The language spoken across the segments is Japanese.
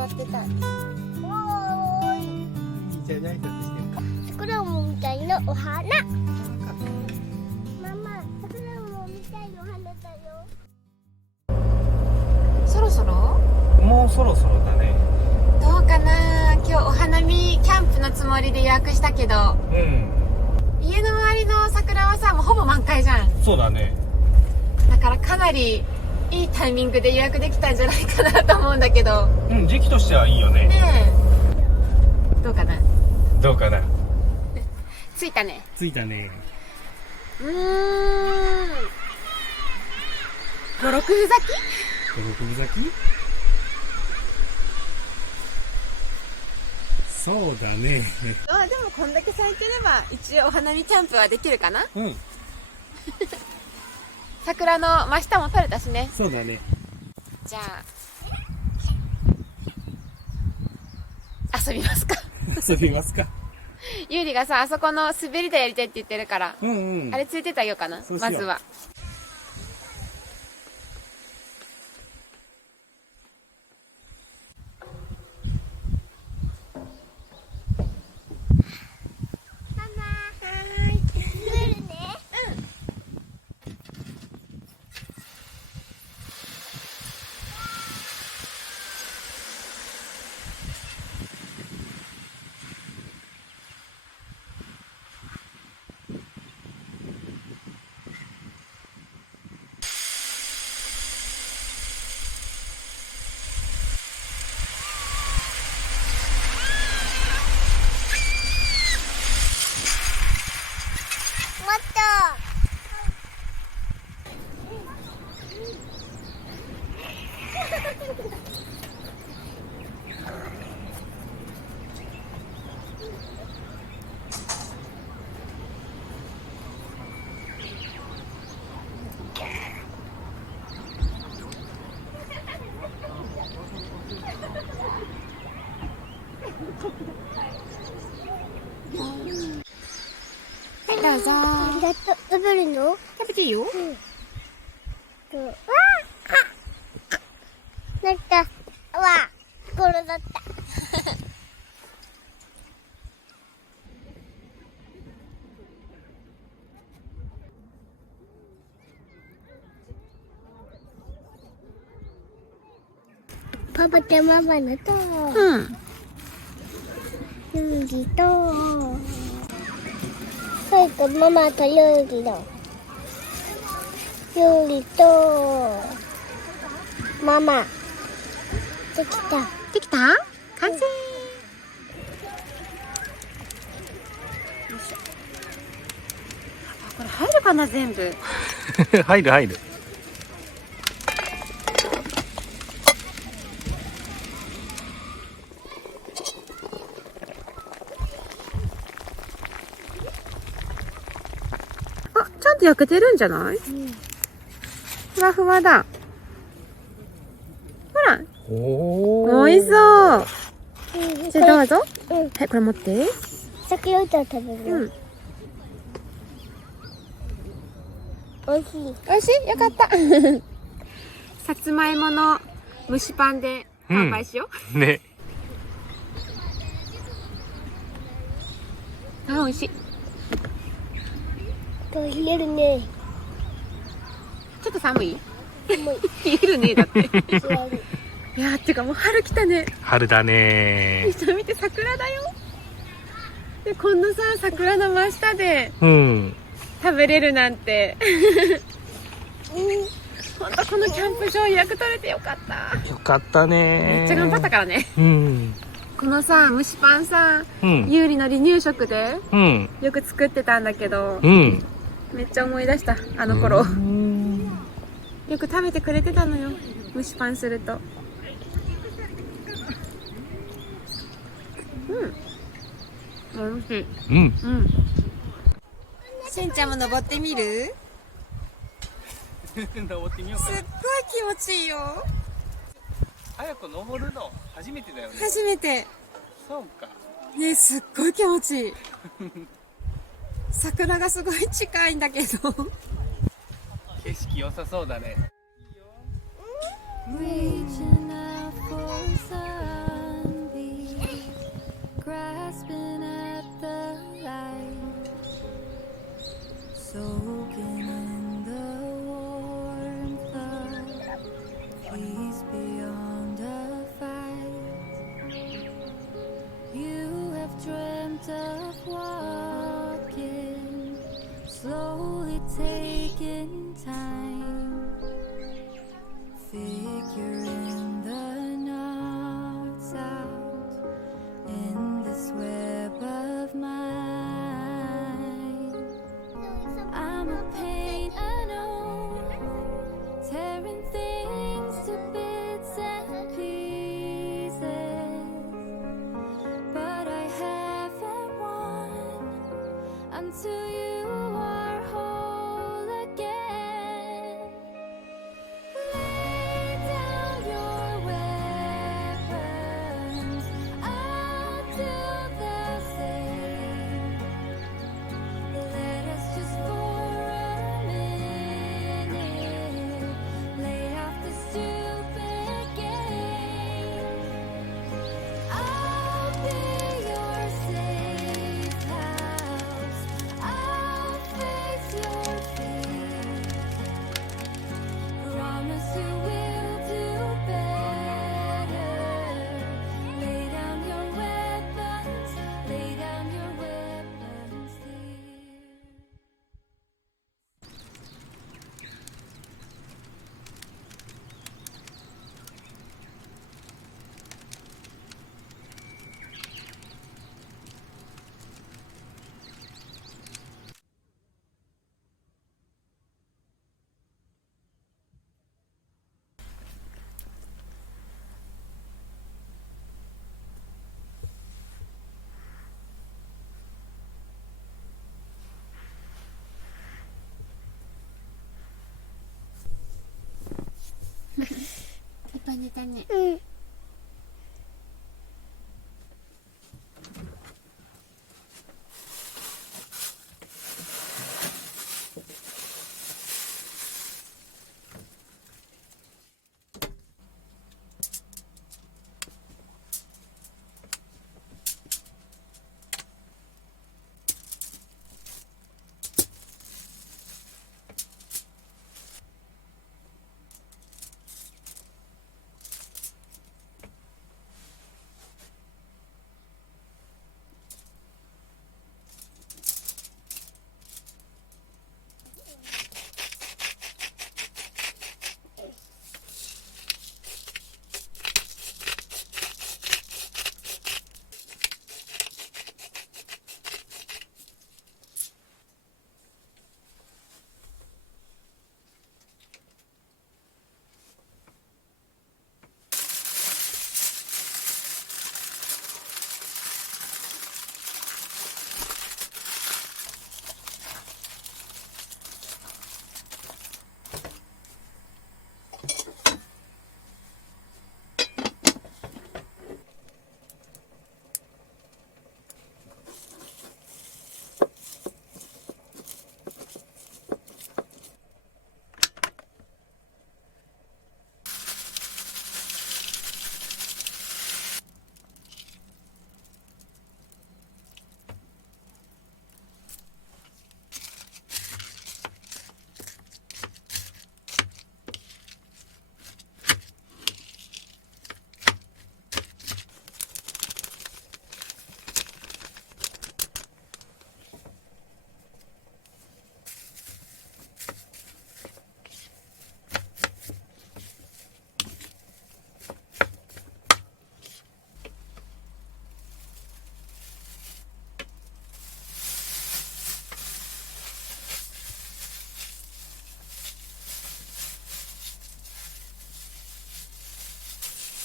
座ってたい。おーい。いいじゃない、挨拶してるか。さくらんぼみたいなお花。ママ、さくらんぼみたいなお花だよ。そろそろもうそろそろだね。どうかな。今日お花見キャンプのつもりで予約したけど、うん。家の周りの桜はさもうほぼ満開じゃん。そうだね。だからかなりいいタイミングで予約できたんじゃないかなと思うんだけどうん、時期としてはいいよね。ねえ、どうかな。どうかな。着いたね。着いたね。五六分咲き。五六分咲き。そうだね。あ、でもこんだけ咲いてれば一応お花見キャンプはできるかな。うん、桜の真下も撮れたしね。そうだね。じゃあ遊びますか。遊びますか。ゆうりがさ、あそこの滑り台やりたいって言ってるから、うんうん。あれついてってあげようかな。そうしようまずはママ。はい。来るね。もっと。はい、どうぞ。ありがとう。食べるの？食べていいよ。わあ、なんか、わあ、転だった。パパとママのと、うん。ユージと、それとママとユージの、ユーリと、ママ、できた。できた？完成。これ入るかな全部。入る入る。あ、ちゃんと焼けてるんじゃない？ふわふわだ。ほら、おおいしそう。じゃあどうぞ。うん、はい、これ持って。先ほど食べるよ。うん。おいしい。おいしい？よかった。さつまいもの蒸しパンで販売しよう。ね。あ、美味しい。と冷えるね。ちょっと寒い？もう冷えるね、だって。座る。いやー、ってかもう春来たね。春だね。下見て桜だよ。で、こんなさ、桜の真下でうん。食べれるなんて。ほんとこのキャンプ場予約取れてよかった。よかったね。めっちゃ頑張ったからね。うん。このさ、蒸しパンさ、うん。有利の離乳食でうん。よく作ってたんだけど、うん。めっちゃ思い出した、あの頃。うんよく食べてくれてたのよ、蒸しパンすると。うん。おいしい。うん。うん。しんちゃんも登ってみる？登ってみようかな。すっごい気持ちいいよ。早く登るの初めてだよね。初めて。そうか。ね、すっごい気持ちいい。桜がすごい近いんだけど。景色良さそうだね。Reaching out for a sign. 寝たね。うん。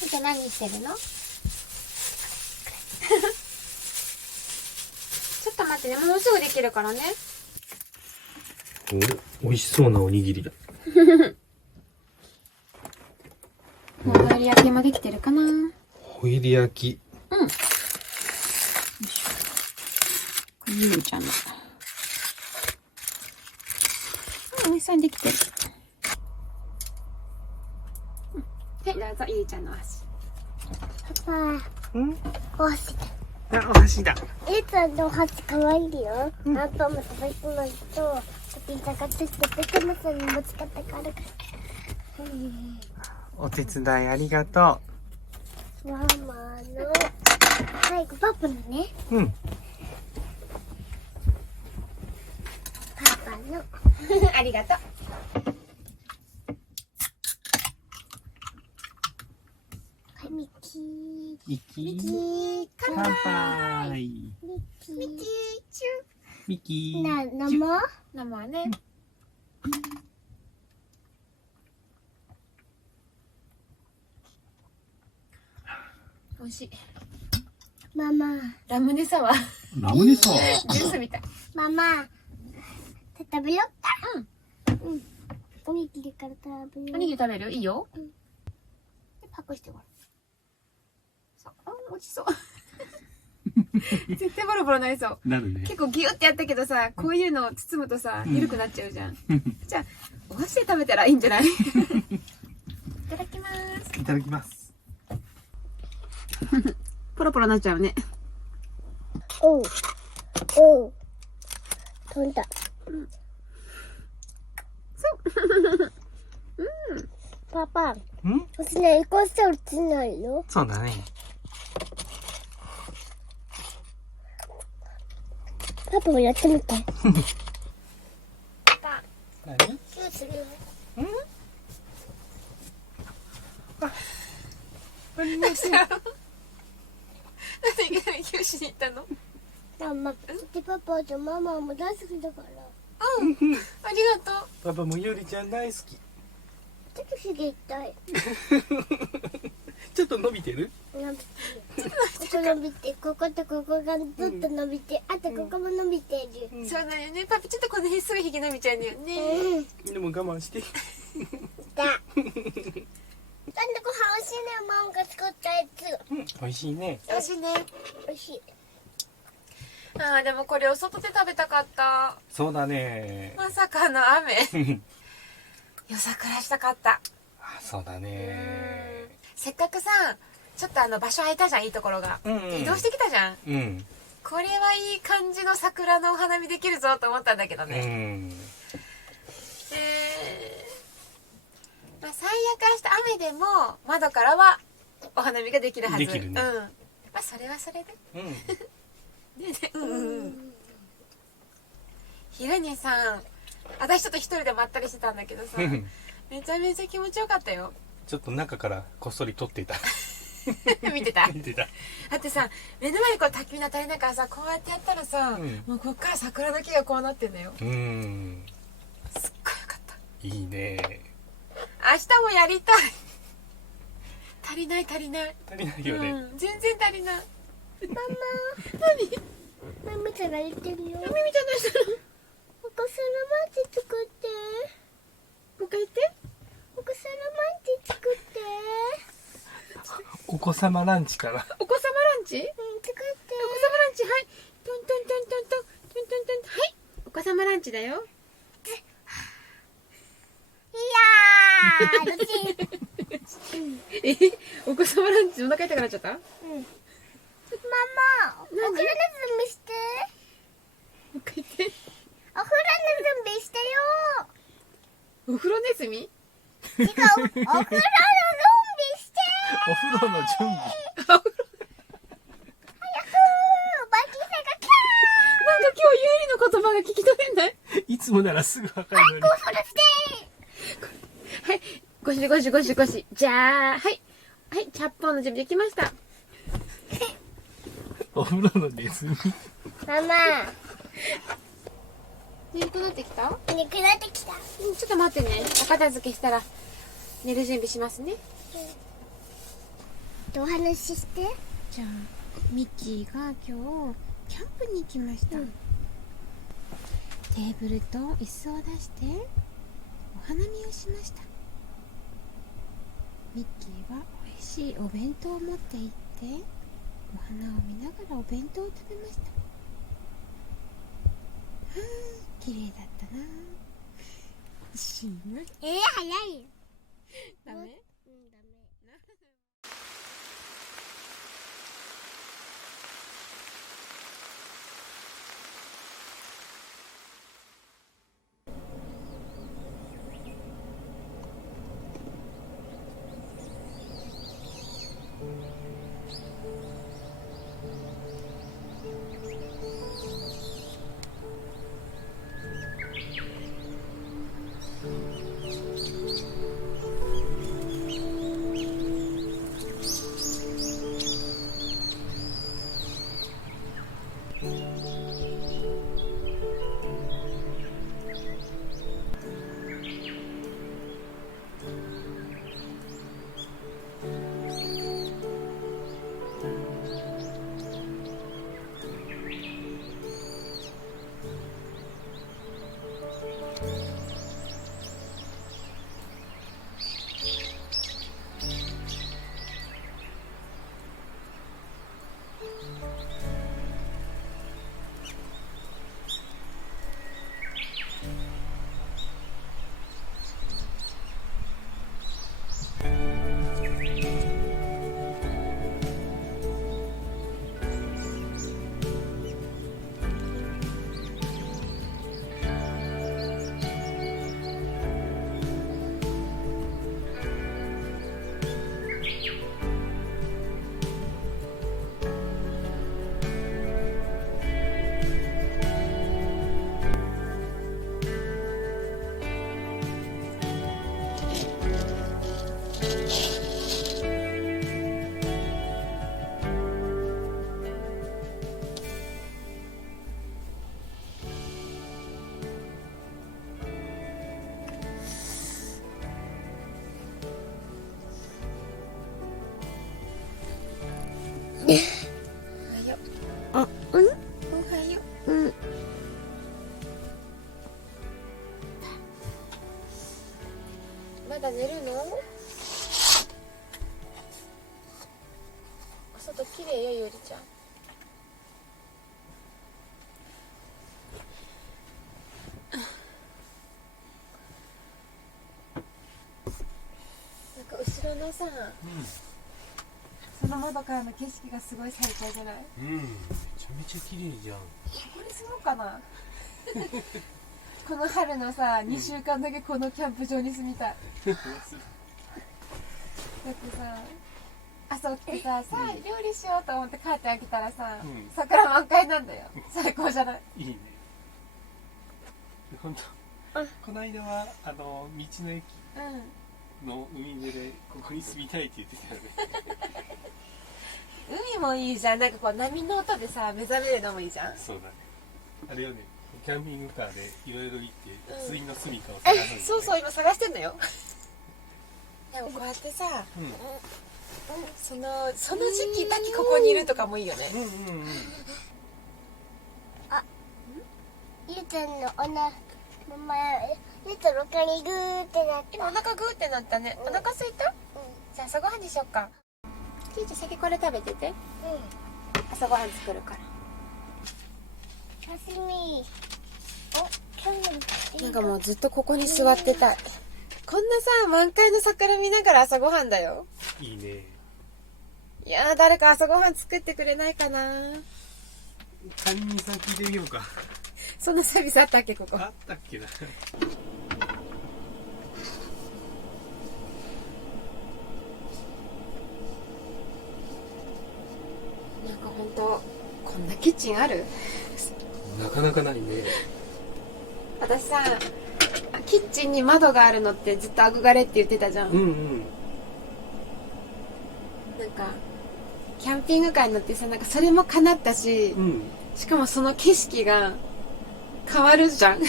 じゃあ何してるの？ちょっと待ってね、もうすぐできるからね。お、美味しそうなおにぎりだ。もうホイル焼きもできてるかな。ホイル焼き。うん。よいしょ。これゆうちゃんの。美味しそうにできてる。はい、どうぞ、ゆうちゃんのお箸。パパ、お箸だ。あ、お箸だ。ゆうちゃんのお箸かわいいよ。アンパンも食べてないと、ピザがついてて、トマトに持ち方があるから。お手伝いありがとママの、最後パパのね。う。うん。パパの。ありがとう。はい、ミッキー。ミッキミッキー。ー。乾杯。ミッキー。ミッキー、チミッキー。生ュー。生はね。美味しい。ママ。ラムネサワー。ラムネサワジュースみたい。ママ。食べよっか。うん。うん。おにぎりから食べよう。おにぎり食べる？いいよ。うん。パックしてごらん。そう。あ、美味しそう。絶対ボロボロなりそう。なるね。結構ギュってやったけどさ、こういうのを包むとさ、緩くなっちゃうじゃん。じゃあ、お箸で食べたらいいんじゃない？いただきます。いただきます。ポロポロなっちゃうね。おう。おう。飛んだ。パパ。ん？私ね、こうして落ちないよ。そうだね。パパもやってみて。パパ。何？チューするよ。ありません。なんでいきなり教師に行ったの？ママ。で、パパとママも大好きだから。うん。ありがとう。パパもゆりちゃん大好き。ちょっとひげ痛い。ちょっと伸びてる？伸びてる。ここ伸びて、こことここがずっと伸びて、あとここも伸びてる。そうだよね。パピちょっとこの辺すぐひげ伸びちゃうんだよね。うん。でも我慢して。だ。なんでこれ美味しいね、ママが作ったやつ。美味しいね。美味しいね。美味しい。ああ、でもこれお外で食べたかった。そうだね。まさかの雨。夜桜したかった。あ、そうだね。せっかくさ、ちょっと場所空いたじゃん、いいところが。移動してきたじゃん。これはいい感じの桜のお花見できるぞと思ったんだけどね。まあ、最悪明日雨でも窓からはお花見ができるはず。できるね。まあそれはそれで。昼にさ、私ちょっと一人でまったりしてたんだけどさ、めちゃめちゃ気持ちよかったよ。ちょっと中からこっそり撮っていた。見てた。見てた。だってさ、目の前にこう焚き火の当たりながらさ、こうやってやったらさ、もうこっから桜の木がこうなってんだよ。すっごいよかった。いいね。明日もやりたい。足りない足りない。足りないよね。全然足りない。ママ。何？ママちゃんが言ってるよ。ミミちゃんどうしたの？お子さまマンチ作って。もう一回言って。お子さまマンチ作って。お子様ランチかな。お子様ランチ？作って。お子様ランチ、はい。トントントントントントントントン。はい。お子様ランチだよ。お子様ランチお腹痛くなっちゃった？ママ、お風呂の準備して。もう一回言って。お風呂の準備してよ。お風呂ネズミ？違う、お風呂の準備して。お風呂の準備。早く、バキセがキャー。なんか今日ゆいりの言葉が聞き取れない。いつもならすぐわかるのに。お風呂して。はい、ゴシゴシゴシゴシ。じゃあ、はい。はい、チャッポンの準備できました。お風呂のネズミ。ママ。眠くなってきた？眠くなってきた。ちょっと待ってね。お片付けしたら寝る準備しますね。お話しして。じゃあ、ミッキーが今日キャンプに行きました。テーブルと椅子を出してお花見をしました。ミッキーは美味しいお弁当を持って行ってお花を見ながらお弁当を食べました。綺麗だったな。しまい。早いよ。ダメ？ダメ。あ、うん？おはよう。うん。まだ寝るの？と綺麗よ、ゆりちゃん。なんか後ろのさ、その窓からの景色がすごい最高じゃない？うん、めちゃめちゃ綺麗じゃん。これ住もうかな。この春のさ、2週間だけこのキャンプ場に住みたい。だってさ、朝起きてさ、料理しようと思って帰ってあげたらさ、桜満開なんだよ。最高じゃない？いいね。本当。この間は道の駅の海辺でここに住みたいって言ってたよね。海もいいじゃん。なんかこう波の音でさ、目覚めるのもいいじゃん。そうだね。あれよね。キャンピングカーでいろいろ行って次の住みかを探すんだよね。そうそう、今探してんのよ。でもこうやってさ、その時期だけここにいるとかもいいよね。あ、ゆうちゃんのゆうちゃんのお腹にグーってなった。今お腹グーってなったね。お腹空いた？じゃあ朝ごはんにしよっか。ちいちゃん先これ食べてて。朝ごはん作るから。刺身。なんかもうずっとここに座ってたい。こんなさ、満開の桜見ながら朝ごはんだよ。いいね。いやー、誰か朝ごはん作ってくれないかな。管理人さん聞いてみようか。そんなサービスあったっけ、ここ。あったっけな。なんかほんと、こんなキッチンある？なかなかないね。私さ、キッチンに窓があるのってずっと憧れって言ってたじゃん。なんかキャンピングカーに乗ってさ、なんかそれも叶ったし、しかもその景色が変わるじゃん。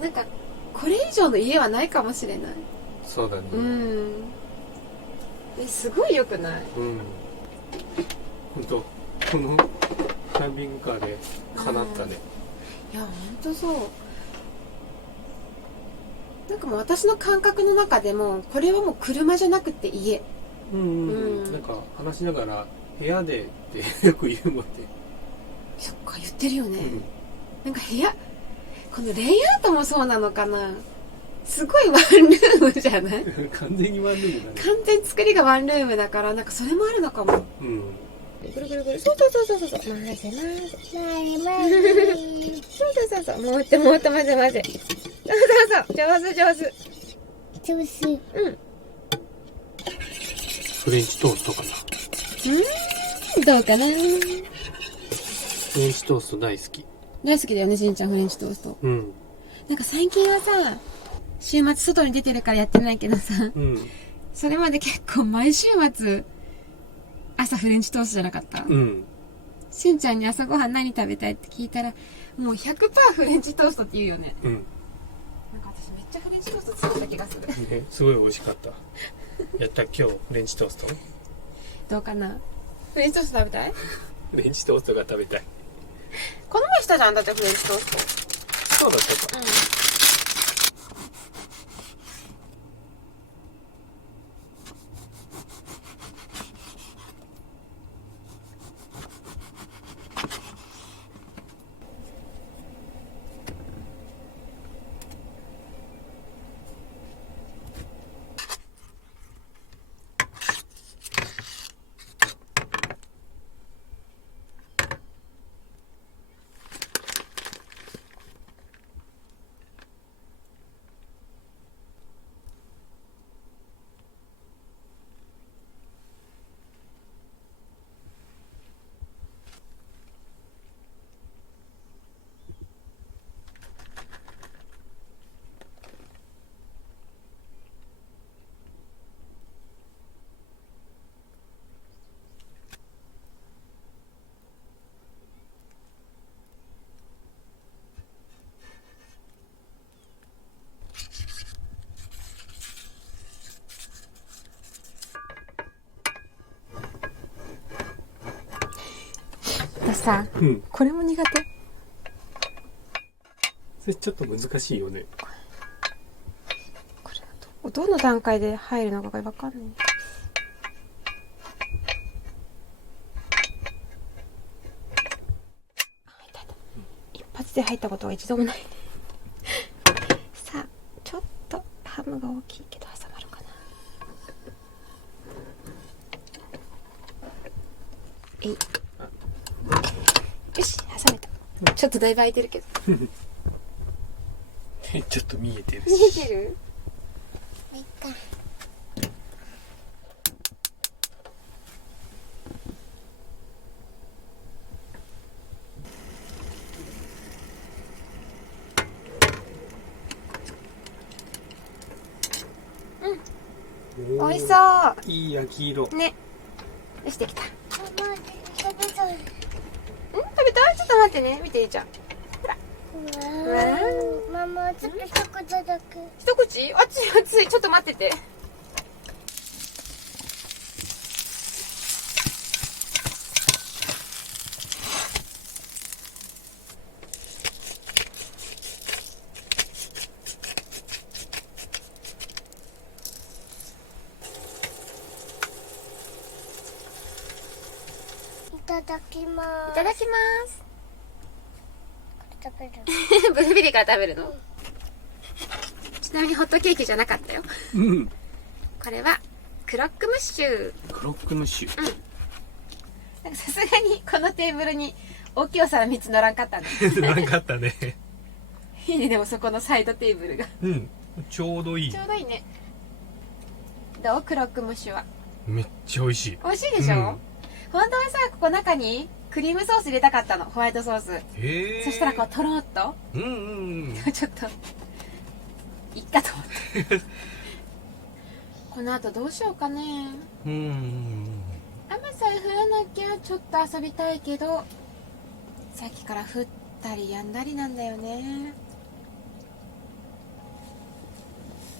なんかこれ以上の家はないかもしれない。そうだね。すごい良くない？本当このキャンピングカーで叶ったね。いや本当そう。なんかもう私の感覚の中でもこれはもう車じゃなくて家。なんか話しながら部屋でってよく言うもんね。そっか、言ってるよね。なんか部屋、このレイアウトもそうなのかな。すごいワンルームじゃない？完全にワンルームだね。完全に作りがワンルームだから、なんかそれもあるのかも。ぐるぐるぐる。そう。混ぜ。そう。もっと混ぜ。そう。上手。フレンチトーストかな。どうかな。フレンチトースト大好き。大好きだよね、しんちゃんフレンチトースト。なんか最近はさ、週末外に出てるからやってないけどさ、それまで結構毎週末朝フレンチトーストじゃなかった？しんちゃんに朝ごはん何食べたいって聞いたら、もう 100% フレンチトーストって言うよね。なんか私めっちゃフレンチトースト作った気がする。すごい美味しかった。やった今日フレンチトースト？どうかな？フレンチトースト食べたい？フレンチトーストが食べたい。この前したじゃん、だってフレンチトースト。そうだったか。私さ、これも苦手。それちょっと難しいよね。これどの段階で入るのかが分かんない。で入ったことは一度もないさあちょっとハムが大きいけど挟まるかな。えい、よし挟めた。ちょっとだいぶ空いてるけどちょっと見えてるし。見えてる？いっか。美味しそういい焼き色。ね。よしできた。ママ食べそう。食べた？ちょっと待ってね。見ていいじゃん。ほら。ママちょっと一口だけ。一口？熱い熱い。ちょっと待ってて。いただきまいす。ただきます。食べる。ブルーベリーから食べるの？ちなみにホットケーキじゃなかったよ。うん。これはクロックムッシュ。クロックムッシュ。なんかさすがにこのテーブルに大きいお皿3つ乗らんかったね。なかったね。いいね、でもそこのサイドテーブルが。うん。ちょうどいいちょ。うどいいね。どう？クロックムッシュは。めっちゃ美味しい。美味しいでしょ？うん本当はさ、ここ中にクリームソース入れたかったの。ホワイトソース。へえ。そしたらこうとろっと。うんうんうん。ちょっといっかと思ってこの後どうしようかね。雨さえ降らなきゃちょっと遊びたいけど、さっきから降ったりやんだりなんだよね。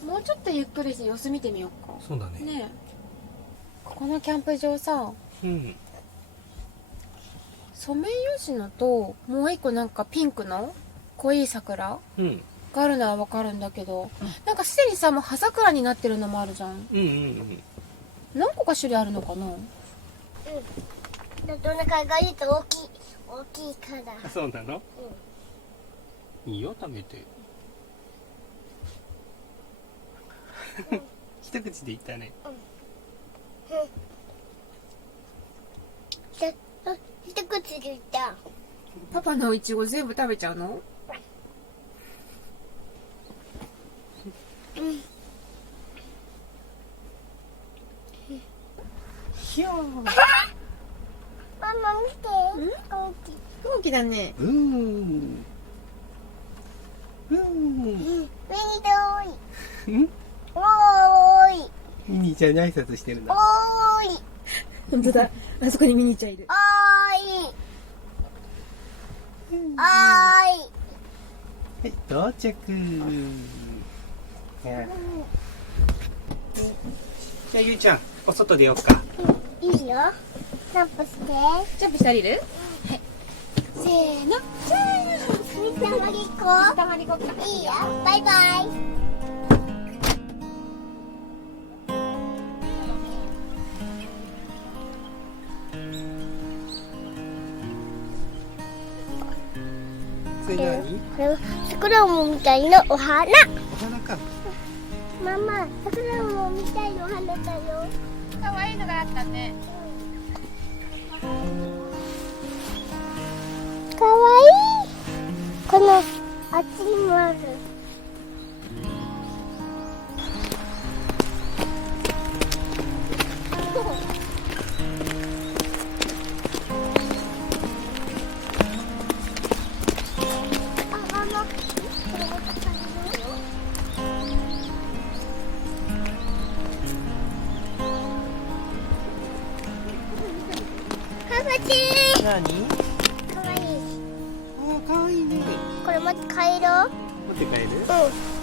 もうちょっとゆっくりして様子見てみようか。そうだね。ねえ、ここのキャンプ場さ、うん。ソメイヨシノともう一個なんかピンクの濃い桜うん。があるのはわかるんだけど、なんかすでにさもう葉桜になってるのもあるじゃん。うんうんうん。何個か種類あるのかな。うん。どんなかがいいと大きいから。あ、そうなの？いいよ、食べて。一口でいったね。一口でいった。パパのイチゴ全部食べちゃうの？ひゃー。ママ見て。大きい。飛行機だね。うん。上に遠い。うん。おーい。ミニちゃんに挨拶してるんおだ。ーい。本当だ。あそこにミニちゃんいる。おーい。おーい。はい、到着。じゃあゆいちゃん、お外出ようか。いいよ。ジャンプして。ジャンプしてあげる？はい。せーの。じゃ水たまり行こー。たまりこっか。う。いいよ。バイバイ。それ何？これは桜もみたいなお花。お花か。ママ、桜もみたいなお花だよ。かわいいのがあったね。かわいい。このあっちにもある。あ、ママ、これも高いよ。パパチー。何？かわいい。あ、可愛いね。これ持って帰ろう。持って帰る？うん。